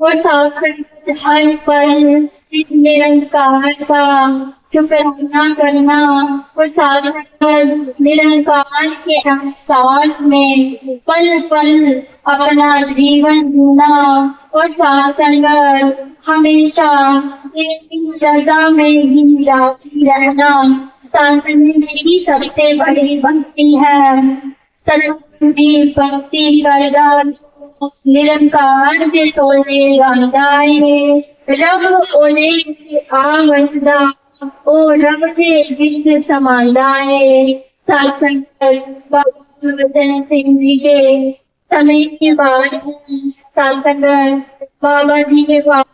वो साक्षात हर पल इस निरंकार का शुक्राना करना और साक्षात निरंकार के एहसास में पल पल अपना जीवन जीना और साक्षात हमेशा एक रजा में ही जाती रहना सांसद की सबसे बड़ी भक्ति है। सतगुरु भक्ति करदा निरंकार के सोने गांधाए रब ओले आवसदा ओ रब के विच समांदा है। सत्संग बाबा सुरदन सिंह जी के समय के बाद सत्संग बाबा जी के पास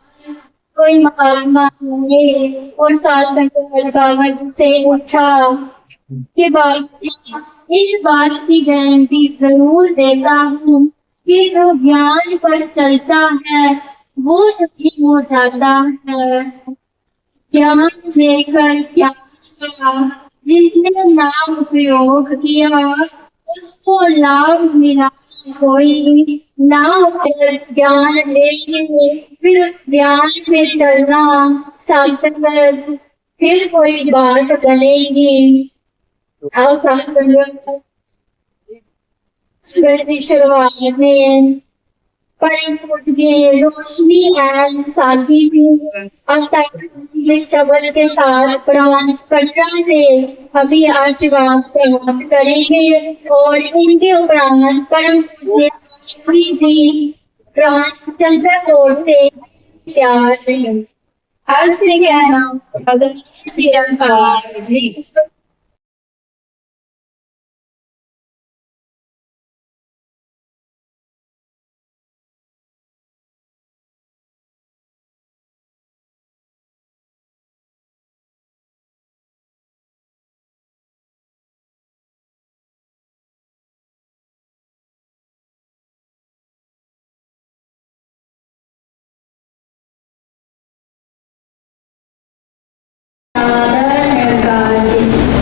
कोई महात्मा होंगे और सत्संग बाबा जी से पूछा कि बाबा इस बात की गारंटी जरूर देता हूँ कि जो ज्ञान पर चलता है वो सही हो जाता है। ज्ञान लेकर क्या किया, जिसने नाम प्रयोग किया उसको लाभ मिला। कोई नाम पर ज्ञान लेंगे फिर उस ज्ञान पे चलना सांसद फिर कोई बात करेगी। आप सांसद की शुरुआत में परम पूज्य रोशनी एंड साथी भी अब तक इस शब्द के साथ प्राण स्पर्शा से अभी आशीर्वाद प्राप्त करेंगे और इनके उपरांत परम पूज्य जी प्राण चंद्र कोट से तैयार हैं। आज से कहना अगर निरंकार जी निरंकार जी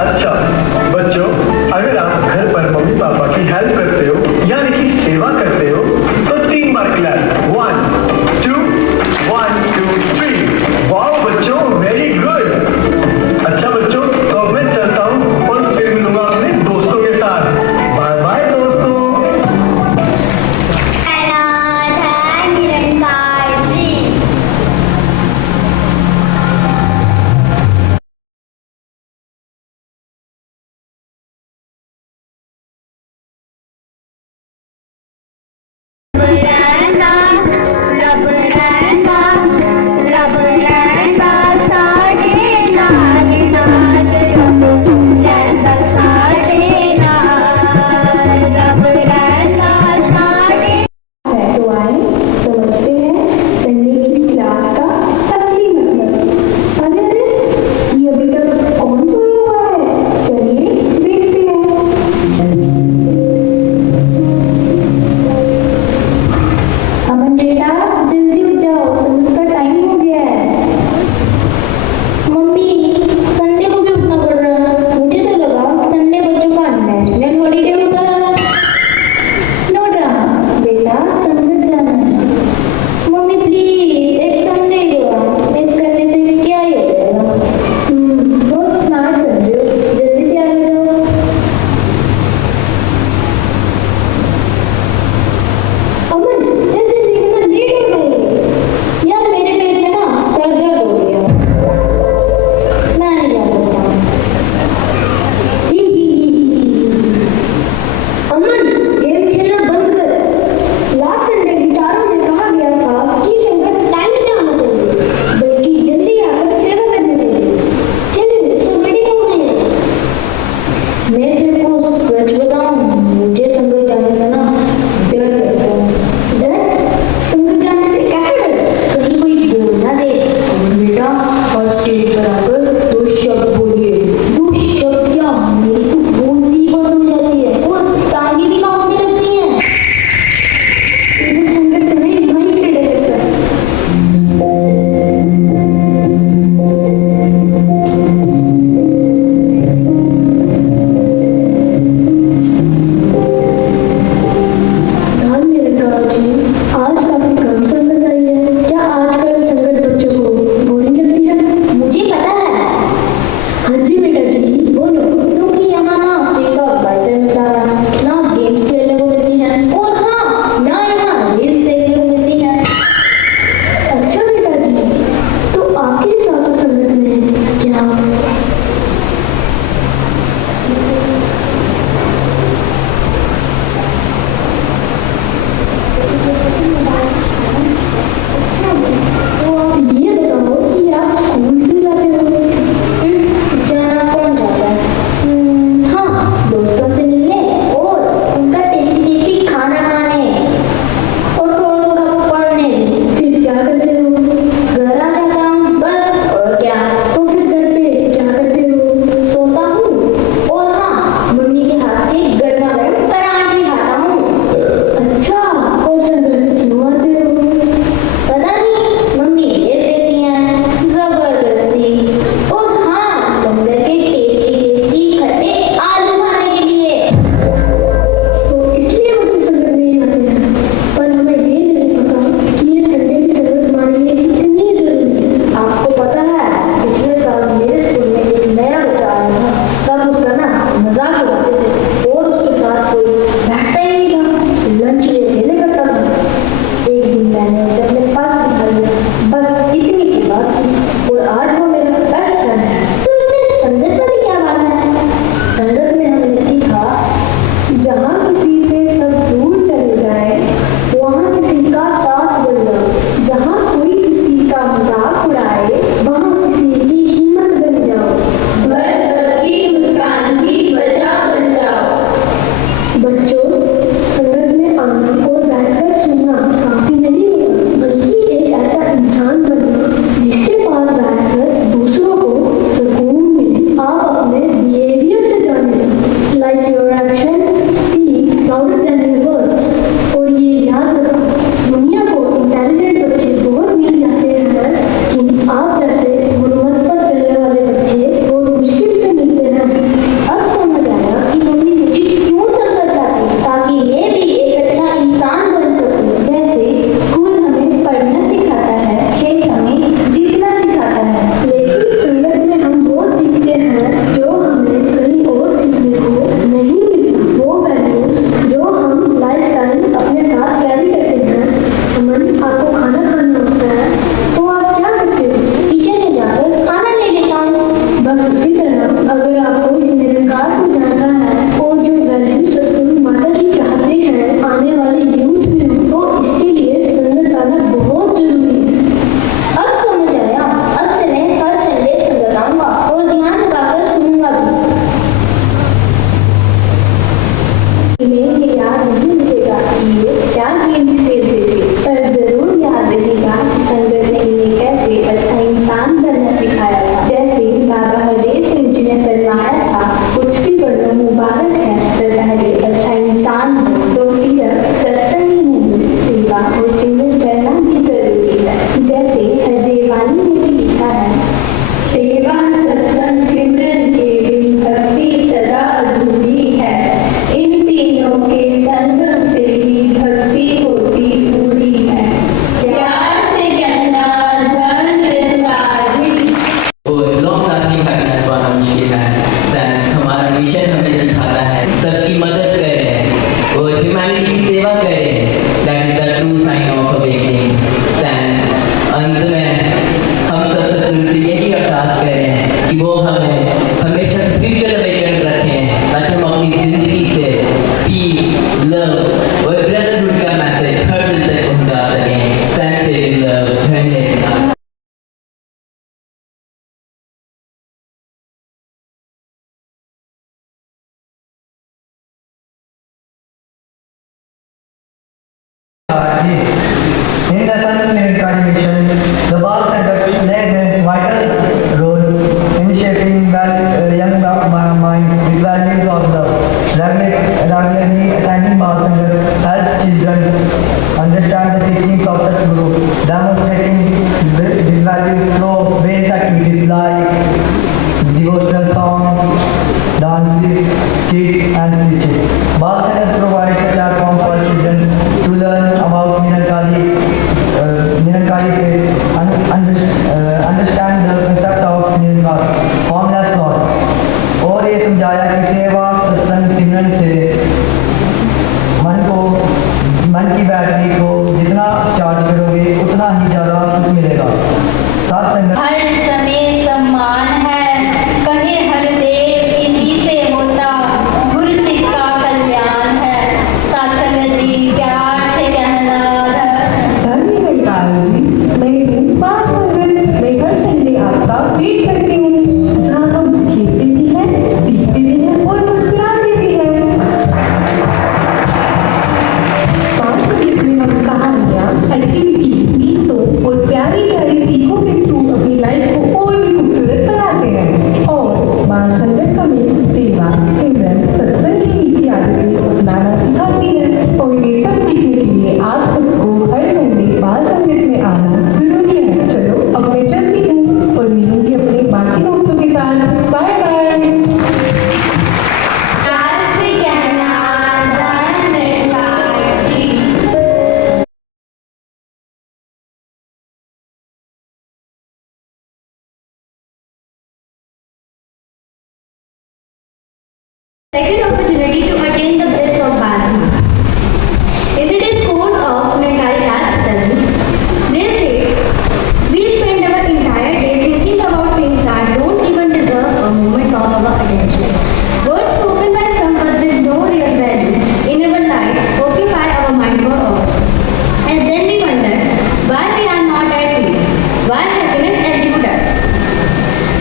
अच्छा बच्चों, अगर आप घर पर मम्मी पापा की हेल्प करते हो यानी कि सेवा करते हो तो 3 बार क्लैप। 1 2 1 2 3। वाह बच्चों, वेरी गुड। अच्छा बच्चों, तो अब मैं चलता हूँ और फिर मिलूंगा अपने दोस्तों के साथ। बाय बाय दोस्तों। अनाथ निरंकार जी। सत्संग सिमरन के बिन भक्ति सदा अधूरी है। इन तीनों के संगम से ही भक्ति होती पूरी है। प्यार से कहना धन निरंकारी। और लॉन्ग लास्टिंग हैप्पीनेस वाला मुश्किल है। Friends, हमारा मिशन हमें सिखाता है सबकी मदद करें और ह्यूमैनिटी की सेवा करें। That is the true sign of awakening. Friends, अंत में हम सब सत्संग से यही अरदास करें कि वो हमें हमेशा स्पिरिचुअल अवेकन रखें ताकि हम अपनी जिंदगी से पीस, लव और ब्रदरहुड का मैसेज हर दिल तक पहुंचा सकें। सेंसिटिव लव, धन्यवाद। In the Sun Nirakari mission, the Bal Sangat played a vital role in shaping young mind with values of love. Regularly attending Bal Sangat helps children understand the teachings of Satguru, demonstrating these values through various activities like devotional songs, dances, skits and speeches. Bal Sangat provides a platform for children to learn about Nirakari faith, understand the concept of Nirakar, formless God. और ये समझाया कि सेवा सत्संग सिमरन से मन की battery को जितना चार्ज करोगे उतना ही ज़्यादा सुख मिलेगा। सत्संग हर समय सम्मान है, कहे हर देव इसी से होता, गुरु सिख का कल्याण है। सत्संग जी प्यार से कहना मैं हर संडे आपका वेट करती हूँ, जहाँ हम खेलते भी हैं, सीखते भी हैं और मुस्कुराते भी हैं। पाँच बजे में हम कहानियाँ, एक्टिविटी, गीतों और प्यारी प्यारी सीखों के थ्रू अपनी लाइफ को और भी खूबसूरत बनाते हैं। और बाल संगत हमें सेवा, सिमरन, सत्संग की मीठी आदतें अपनाना सिखाती है। और ये सब सीखने के लिए आप सबको हर संडे बाल संगत में आना जरूरी है। चलो अब मैं चलती हूँ और मिलूंगी अपने बाकी दोस्तों के साथ। Bye bye. प्यार से कहना धन्यवाद जी। Second opportunity to attain the bliss of Bhajan. In the discourse of Nirakari Das Pittaji, they say, we spend our entire day thinking about things that don't even deserve a moment of our attention. Words spoken by someone with no real value in our life occupy our mind for hours. And then we wonder why we are not at peace, why happiness eludes us.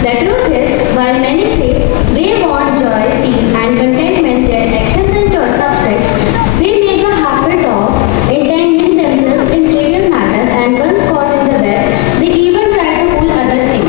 The truth is, while many say they want joy, peace and contentment, their actions and choices upset, they make a habit of entangling themselves in trivial matters, and once caught in the web, they even try to pull others in.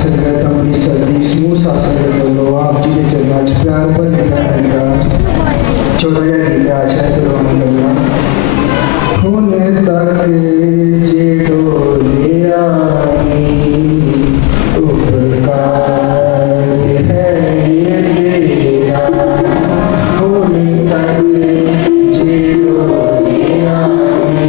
संगत अपनी सर्दी समूह शासन करो आप जी के चलना प्यार पर लेना छोटा या नीला अच्छा करो करना होने तक जेठो ले आनी उपकार है ये तेरा होने तक जेठो ले आनी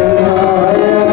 Yeah.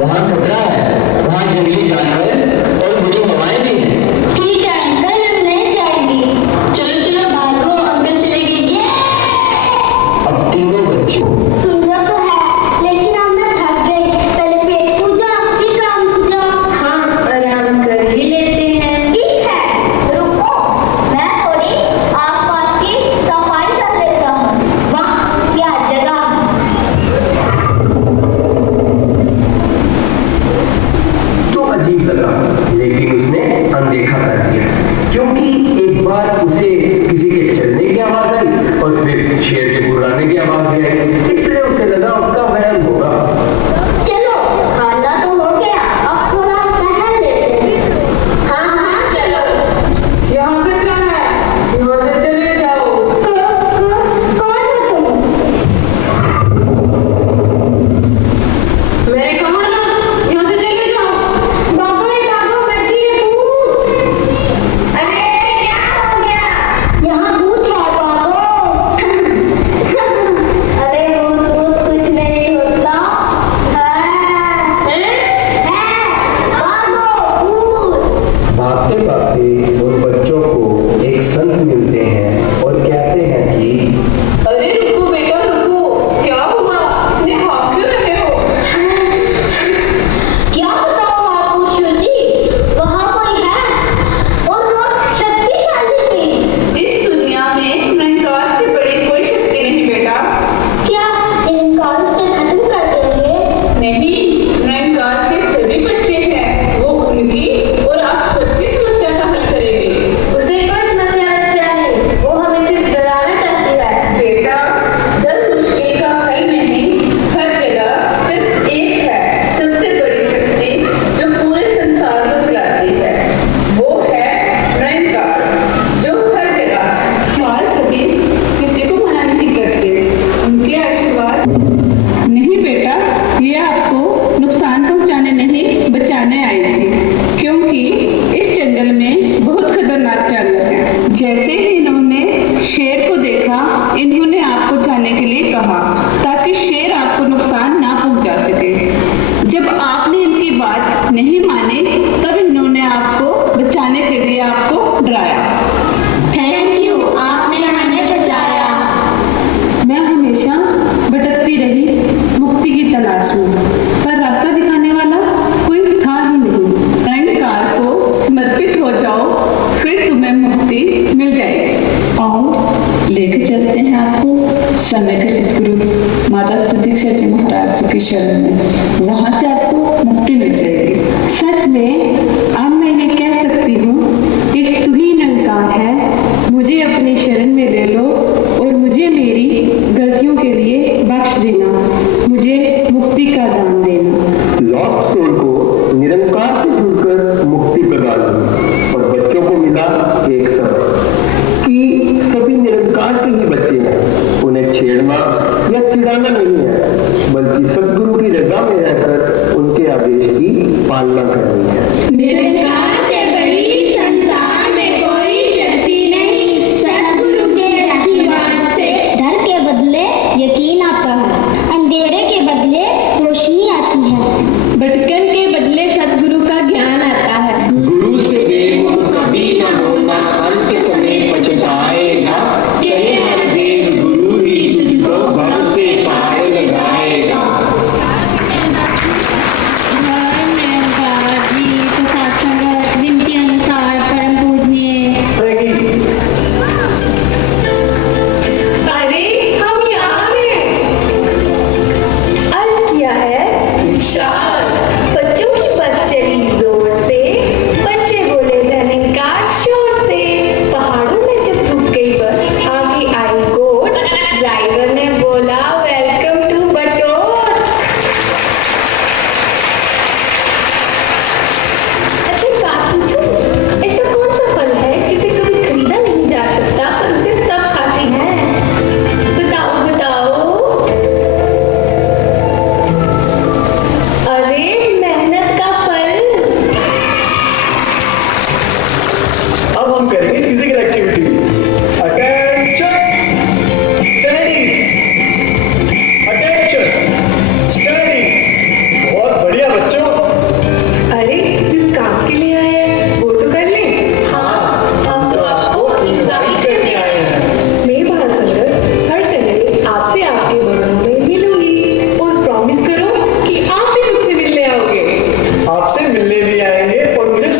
वहाँ खतरा है, वहाँ जंगली जानवर और बुरी हवाएं भी हैं। ठीक है अंकल, हम नहीं जाएंगे। चलो चलो भागो, अंकल चले गए। अब तीनों बच्चे सुंदर तो है, लेकिन अब मैं थक गई। पहले पेट पूजा, फिर काम पूजा। हाँ, आराम कर ही लेते हैं। ठीक है, रुको, मैं थोड़ी आसपास की सफाई कर लेता हूँ। वाह, क्या जगह। तो अजीब लगा, लेकिन उसने अनदेखा कर दिया, क्योंकि एक बार उसे किसी के चलने की आवाज आई और फिर शेर के गुर्राने की आवाज भी आई, इसलिए उसे लगा उसका वहम होगा। चलो, खाना तो हो गया, अब थोड़ा टहल लेते हैं। हाँ हाँ चलो। यहाँ खतरा है, यहाँ से चले जाओ। कौन हो तुम? मैंने कहा ना, यहाँ से चले जाओ। भागो करती है भूत। अरे क्या हो गया? यहाँ भूत है, भागो। अरे भूत कुछ नहीं होता है, भागो भूत। भागते भागते उन बच्चों को एक संत मिलते हैं और कहते हैं कि अरे रुको बेटा रुको, क्या हुआ? इतने भाग क्यों रहे हो? क्या बताऊं आपको शिव जी, वहाँ कोई है और वो शक्तिशाली थी। इस दुनिया में निरंकार से बड़ी कोई शक्ति नहीं बेटा। क्या निरंकार उसे खत्म कर देंगे? नहीं, निरंकार के सभी बच्चे हैं, वो उनकी और आप सबकी समस्या का हल करेंगे। उसे कोई समस्या नहीं, वो हमें सिर्फ डराना चाहती है। बेटा, दर मुश्किल का हल नहीं, हर जगह सिर्फ एक है सबसे बड़ी शक्ति जो पूरे संसार को चलाती है, वो है निरंकार, जो हर जगह है। और कभी किसी को मना नहीं करते, उनके आशीर्वाद। नहीं बेटा, ये आपको नुकसान पहुंचाने नहीं बचाने आई थी, क्योंकि इस जंगल में बहुत खतरनाक जानवर हैं। जैसे ही इन्होंने शेर को देखा, इन्होंने आपको जाने के लिए कहा ताकि शेर आपको नुकसान ना पहुंचा सके। जब आपने इनकी बात नहीं मानी, तब इन्होंने आपको बचाने के लिए आपको डराया। थैंक यू, आपने हमें बचाया। मैं हमेशा भटकती रही मुक्ति की तलाश में, पर रास्ता दिखाने वाला कोई था ही नहीं। निरंकार को समर्पित हो जाओ, फिर तुम्हें मुक्ति मिल जाएगी। और लेके चलते हैं आपको समय के सतगुरु माता प्रतीक्षा जी महाराज जी की शरण में, वहां से आपको मुक्ति मिल जाएगी। सच में अब मैं ये कह सकती हूँ, एक तू ही निरंकार है, मुझे अपनी शरण में ले लो और मुझे मेरी गलतियों के लिए बख्श देना, मुझे मुक्ति का दान देना। लॉस्ट सोल को निरंकार से जुड़कर मुक्ति प्रदान हुई और बच्चों को मिला एक सबक कि सभी निरंकार के ही बच्चे हैं, उन्हें छेड़ना या चिढ़ाना नहीं है, बल्कि सद्गुरु की रजा में रहकर उनके आदेश की पालना करनी है। निरंकार से बड़ी संसार में कोई शक्ति नहीं, सद्गुरु के आशीर्वाद से डर के बदले यकीन आता है, अंधेरे के बदले रोशनी आती है, भटकन के बदले सद्गुरु का ज्ञान आता है। गुरु से बेमुख कभी न होना, अंत समय पछताएगा, कहे हर वेद गुरु ही तुझको भव से पार लगाएगा। निरंकार जी तो साक्षात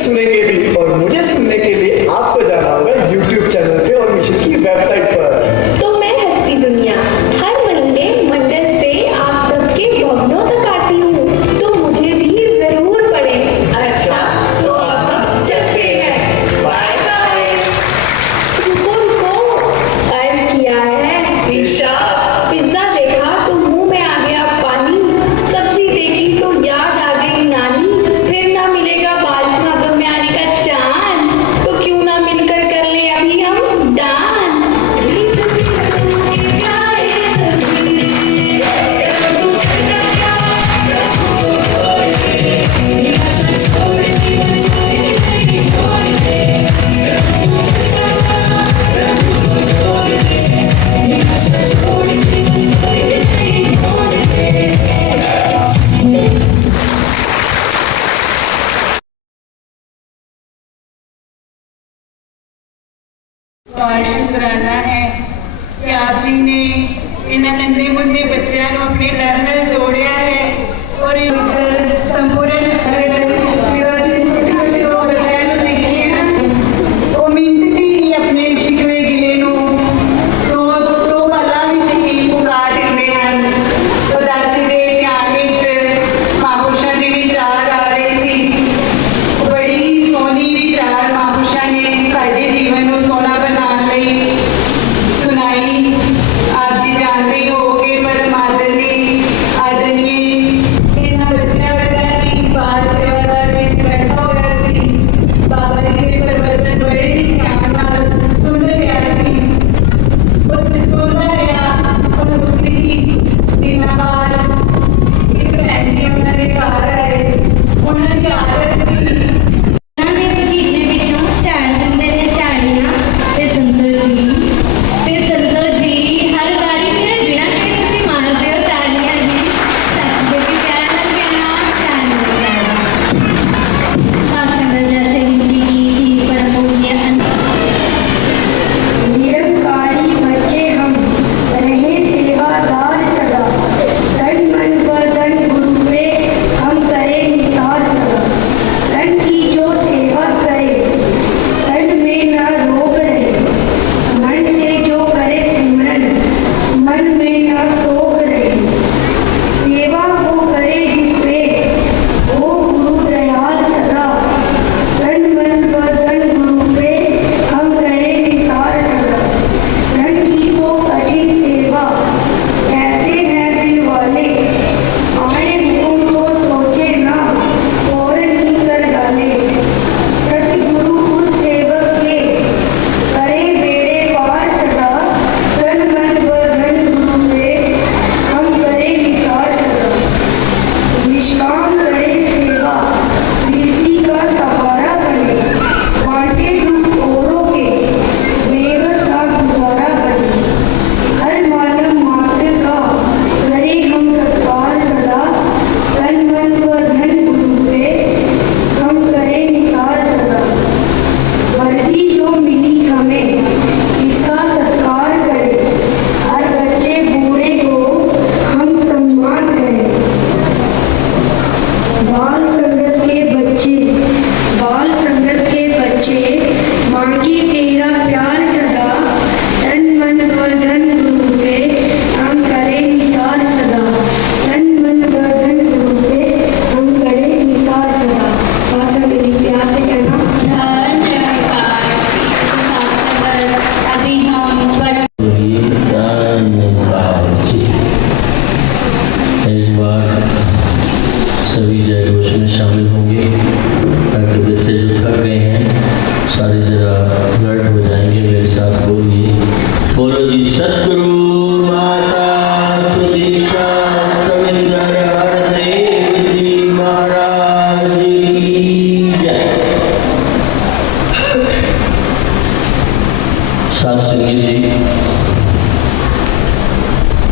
सुनेंगे भी और मुझे सुनने के लिए आपको जाना होगा YouTube चैनल पे और मिशन की वेबसाइट पर। तो मैं हंसती दुनिया हर महीने मंडल से आप सबके भवनों तक आती हूँ, तो मुझे भी जरूर पढ़ें। अच्छा तो अब हम चलते हैं, बाय बाय। रुको रुको, अर्ज किया है पेशाब, पिज्जा देखा तो मुंह में आ गया पानी, सब्जी देखी तो याद आ गई नानी, फिर ना मिलेगा बाल समागम में आने का चांस, तो क्यों ना मिलकर कर ले अभी हम डांस। और शुक्राना है कि आप जी ने इन्हें नन्हे मुन्ने बच्चों को अपने दर में जोड़िया है और संपूर्ण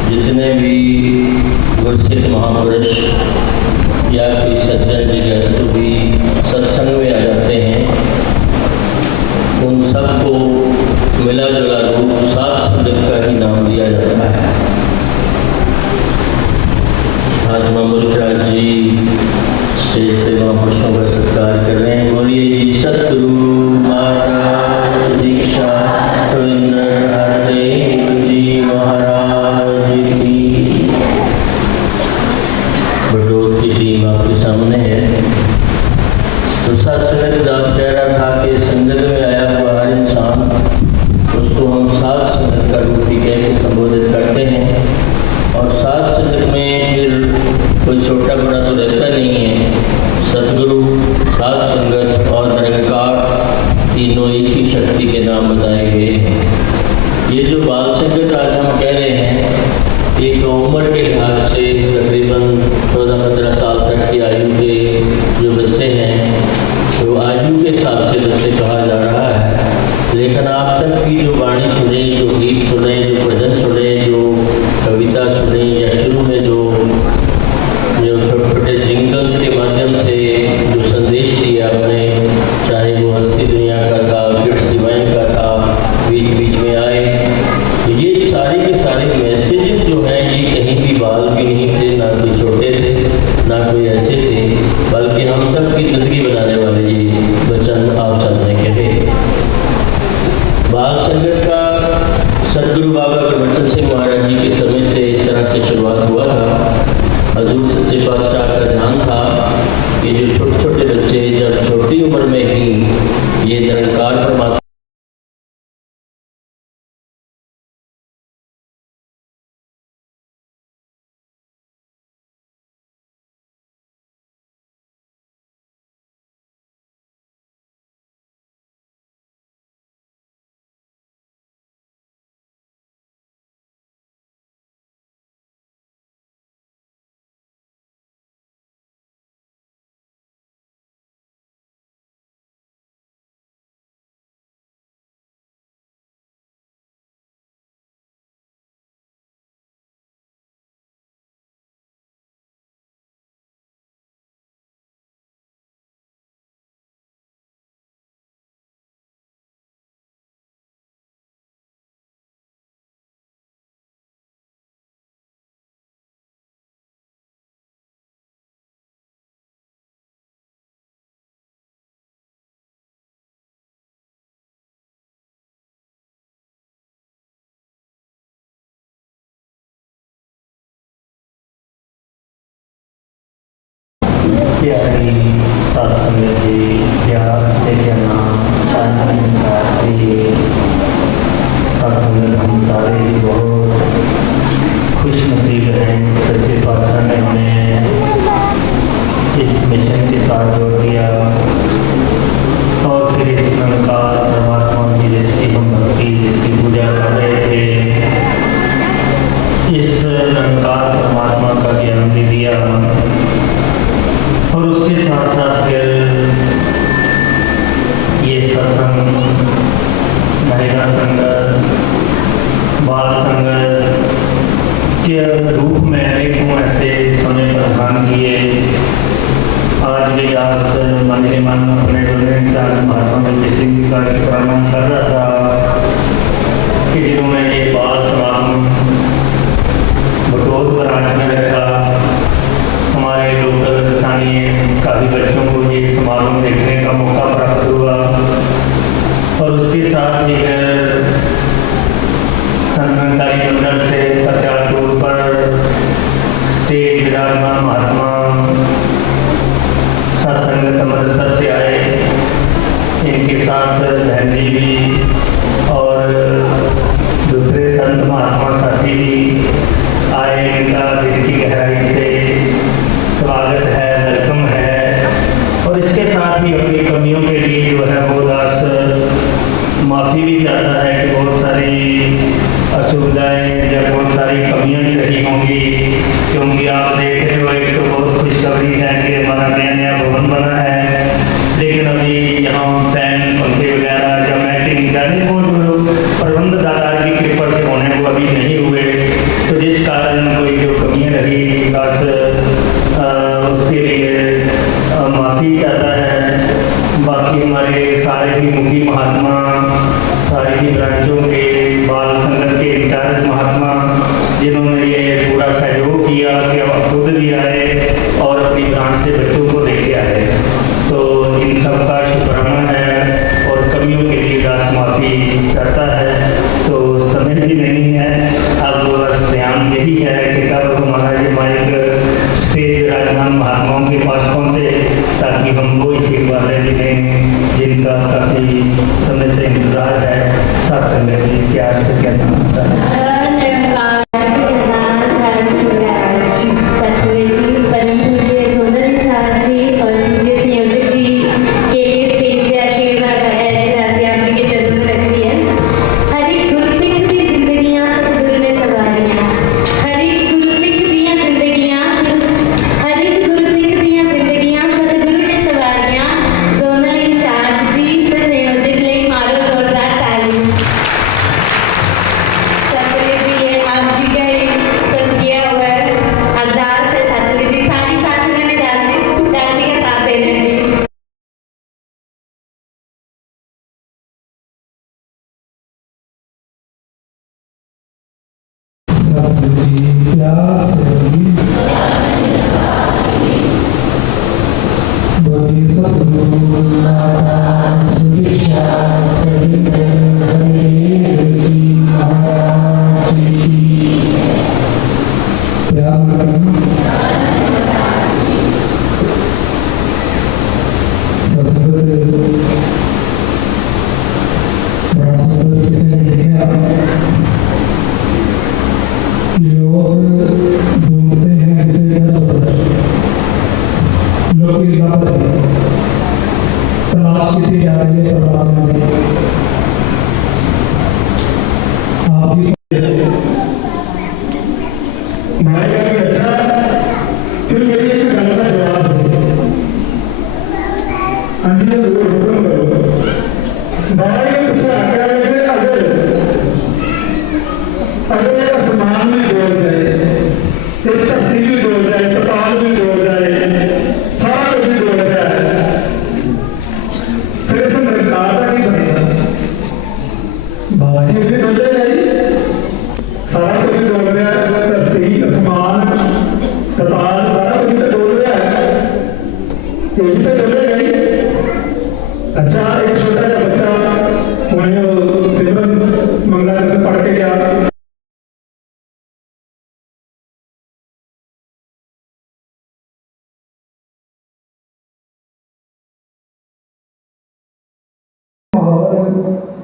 जितने भी गुरसिद्ध महापुरुष या कोई सज्जन जिज्ञासु भी सत्संग में आ जाते हैं, उन सबको मिला जुला रूप सात संगत का ही नाम दिया जाता है। आज मुल्क राज जी स्टेज पे महापुरुषों का सत्कार कर रहे हैं। बोलिए जी संगत दास कह रहा था कि संगत में आया हुआ हर इंसान, उसको हम साथ संगत का रूप भी कह के संबोधित करते हैं। और साथ संगत में फिर कोई छोटा बड़ा तो रहता नहीं है। सदगुरु, साथ संगत और निरंकार तीनों एक ही शक्ति के नाम बताए गए हैं। ये जो बाल संगत आज हम कह रहे हैं, एक उम्र के लिहाज से तकरीबन 14-15 साल तक की आयु के जो बच्चे हैं, तो आयु के हिसाब से बच्चे कहा जा रहा है। लेकिन आप तक की जो वाणी सुने, जो गीत सुने, जो भजन सुने, जो कविता सुनी, या शुरू में जो छोटे छोटे जिंगल्स के माध्यम से जो संदेश दिया आपने, चाहे वो हंसती दुनिया का था, किड्स डिवाइन का था, बीच बीच में आए, ये सारे के सारे मैसेजेस जो हैं, ये कहीं भी बाल भी नहीं थे, ना कोई छोटे थे, ना कोई ऐसे थे, बल्कि हम सब की जिंदगी बनाने वाले ये वचन आप सबने कहे। बाल संगत का सदगुरु बाबा के वचन सिंह महाराज जी के समय से इस तरह से शुरुआत हुआ था। हजूर सच्चे पातशाह का ध्यान था कि जो छोटे छोटे बच्चे जब छोटी उम्र में ही ये निरंकार परमात्मा प्यारी साथ संगत जी, प्यार से कहना साथ संगत हम सारे ही बहुत खुश नसीब हैं। सच्चे पातशाह ने हमें इस मिशन के साथ जोड़ दिया और फिर इस निरंकार परमात्मा की जिसकी हम भक्ति, जिसकी पूजा कर रहे थे, इस निरंकार परमात्मा का ज्ञान भी दिया। और उसके साथ साथ फिर ये सत्संग, महिला संगत, बाल संगत के रूप में अनेकों ऐसे समय प्रदान किए। आज भी दास मन ही मन अपने महात्मा गांधी सिंह जी का शुक्राना कर रहा था कि जिन्होंने ये बाल समागम बटोत ब्रांच में रखा। हमारे लोकल स्थानीय काफ़ी बच्चों को ये समारोह देखने का मौका प्राप्त हुआ और उसके साथ ही संतकारी मंडल से प्रचार टूर पर स्टेज विराजमान महात्मा सत्संग अमृतसर से आए। इनके साथ बहन जी भी और दूसरे संत महात्मा साथी भी आए। इनका दिल की गहराई से स्वागत है, वेलकम है। और इसके साथ ही अपनी कमियों के लिए जो है वो दास माफ़ी भी चाहता है कि बहुत सारी असुविधाएं या बहुत सारी कमियां भी रही होंगी, क्योंकि आप देख रहे हो एक तो बहुत खुशखबरी है कि हमारा नया नया भवन बना है, लेकिन अभी यहाँ फैन, पंखे वगैरह या मैटिंग जाने को प्रबंध दातार की कृपा से होने को अभी नहीं हुए, तो जिस कारण कोई जो कमियाँ रही बस उसके लिए माफ़ी चाहता है। बाकी हमारे सारे ही मुखी महात्मा, सारी ही ब्रांचों के बाल संगत के इंचार्ज महात्मा जिन्होंने ये पूरा सहयोग किया कि अब खुद भी आए और अपनी ब्रांच से बच्चों को लेके आए, तो इन सब का शुक्राना है। और कमियों के लिए दास माफ़ी करता है। तो समय भी नहीं है, अब बस ध्यान यही है कि कब हमारा ये माइक स्टेज विराजमान महात्माओं के पास पहुँचे ताकि हम वो आशीर्वाद दें जिनका काफ़ी समय से इंतजार है, सत्संग जी क्या से कहना होता है।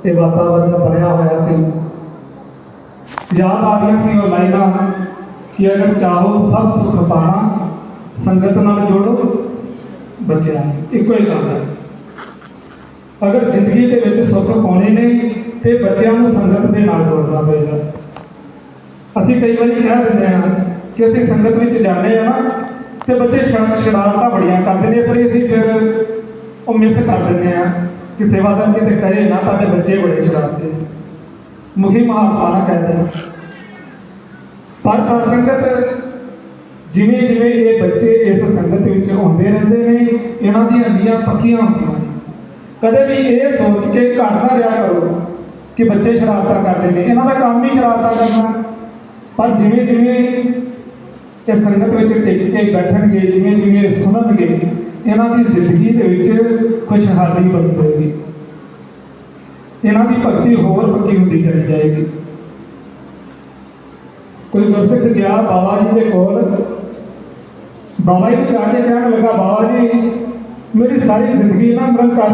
ਤੇ ਵਾਤਾਵਰਨ ਬਣਿਆ ਹੋਇਆ ਸੀ। ਯਾਦ ਆ ਰਹੀਆਂ ਸੀ ਉਹ ਲਾਈਨਾਂ ਕਿ ਅਗਰ ਚਾਹੋ ਸਭ ਸੁਖ ਪਾਣਾ ਸੰਗਤ ਨਾਲ ਜੋੜੋ ਬੱਚਿਆਂ। ਇੱਕੋ ਹੀ ਗੱਲ ਹੈ, ਅਗਰ ਜ਼ਿੰਦਗੀ ਦੇ ਵਿੱਚ ਸੁੱਖ ਪਾਉਣੇ ਨੇ ਤੇ ਬੱਚਿਆਂ ਨੂੰ ਸੰਗਤ ਦੇ ਨਾਲ ਜੋੜਨਾ ਪਏਗਾ। ਅਸੀਂ ਕਈ ਵਾਰੀ ਕਹਿ ਦਿੰਦੇ ਹਾਂ ਕਿ ਅਸੀਂ ਸੰਗਤ ਵਿੱਚ ਜਾਂਦੇ ਹਾਂ ਨਾ ਤੇ ਬੱਚੇ ਸ਼ਰਾਰਤਾਂ ਬੜੀਆਂ ਕਰਦੇ ਨੇ, ਪਰ ਅਸੀਂ ਫਿਰ ਉਹ ਮਿਸ ਕਰ ਦਿੰਦੇ ਹਾਂ कि सेवादार कितने करे ना साढ़े बच्चे बड़े शरारते मुखी महात्मा कहते हैं। पर संगत जिमें जिमें ये बच्चे इस संगत आते रहते हैं, इन्हों दी नीयां पक्कियां होंदियां ने। कदे भी ये सोच के घर ना रहा करो कि बच्चे शरारतां करते हैं, इन्हों का काम ही शरारतां करना। पर जिमें जिमें इस संगत में टिक के बैठणगे, जिमें जिमें सुनणगे, इन्हों की जिंदगी के खुशहाली बन जाएगी, इन्हों की भक्ति होर पक्की होती चली जाएगी। कोई गुरसिख गया बाबा जी के कोल, बाबा जी को जाके कहने लगा बाबा जी मेरी सारी जिंदगी ना निरंकार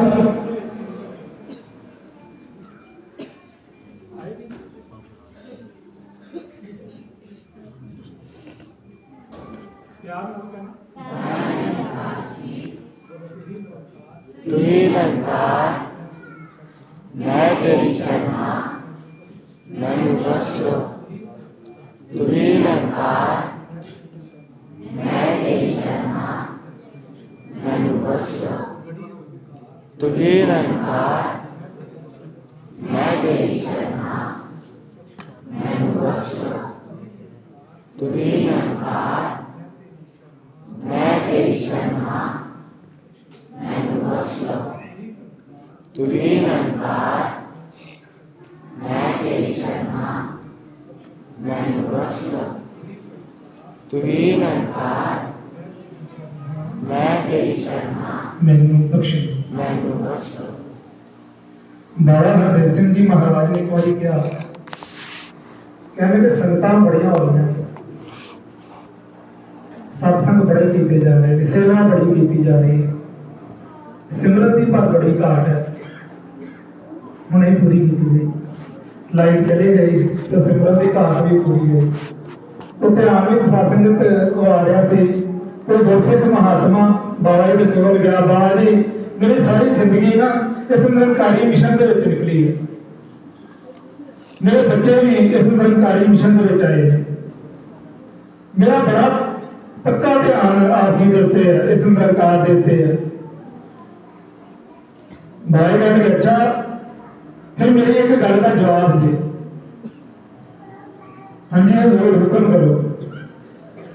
तू ही निरंकार, मैं तेरी शरणा मैनू बख्श लो। तू ही निरंकार, मैं तेरी शरणा मैनू बख्श लो। तू ही निरंकार, मैं तेरी शरणा मैनू बख्श लो। तू ही निरंकार, मैं तेरी शरणा मैनू बख्श लो। तू ही निरंकार, मैं तेरी शरणा मैनू बख्श लो। तू ही निरंकार, मैं तेरी शरणा मैनू बख्श लो। मैनू बख्श लो। बाबा हरदेव सिंह जी महाराज ने एक बार क्या कहने कि संगतां बड़ियां हो रही, सत्संग बड़े किए जा रहे, सेवा बड़ी की जा रही, सिमरन की पर बड़ी घाट है, हुणे पूरी की गई। लाइट चली गई तो सिमरन की घाट भी पूरी गई। तो ध्यान में सत्संगत वो आ रहा सी, कोई गुरसिख महात्मा बाबा जी के कोल गया, बाबा जी मेरी सारी जिंदगी ना इस निरंकारी मिशन के विच निकली है, मेरे बच्चे भी इस निरंकारी मिशन के विच आए हैं, मेरा बड़ा पक्का ध्यान आप जी के उत्ते है, इस निरंकार के उत्ते है। भाई कहते अच्छा फिर मेरी एक गल का जवाब दे। हाँ जी जरूर हुक्म करो।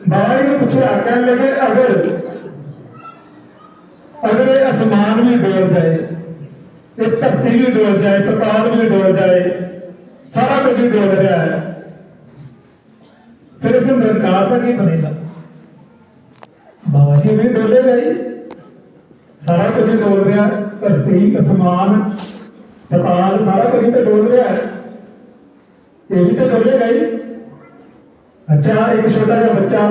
बाबा जी ने पूछा, कहने लगे अगर ये आसमान भी डोल जाए, ये धरती भी डोल जाए, पताल भी डोल जाए, सारा कुछ ही डोल रहा है, फिर इस निरंकार का की बनेगा? बाबा जी भी डोलेगा ही, सारा कुछ ही डोल रहा है, धरती आसमान पताल सारा कुछ ही तो डोल रहा है, ये भी तो डोलेगा ही। अच्छा एक छोटा सा बच्चा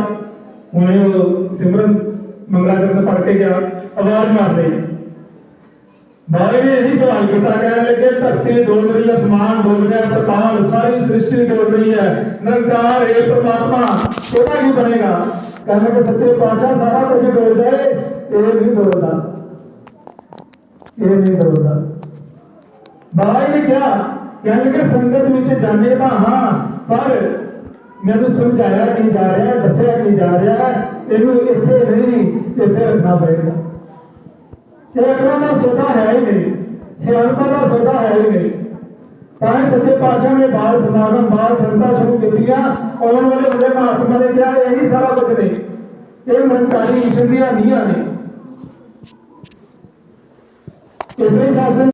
हुणे सिमरन मंगलाचरण पढ़ के गया, आवाज मार रही, बाबा ने यही सवाल किया, कहने लगे धरती डोल रही है, आसमान डोल रहा है, पताल सारी सृष्टि डोल रही है, निरंकार हे परमात्मा छोटा क्यों बनेगा? कहने लगे सच्चे पातशाह सारा कुछ डोल जाए, ये नहीं डोलता, ये नहीं डोलता। बाबा ने क्या कहने लगे संगत में जाने का हाँ, पर मैंने समझाया नहीं जा रहा, दसिया नहीं जा रहा, इनू इत्थे नहीं इत्थे रखना पड़ेगा। अकलों का सौदा है ही नहीं, सियाणपा का सौदा है ही नहीं। ताकि सच्चे पातशाह ने बाल समागम बाल संगतां शुरू की, आने वाले बड़े महात्मा ने क्या यही सारा कुछ नहीं, ये निरंकारी मिशन दी नींहां ने। इसलिए शासन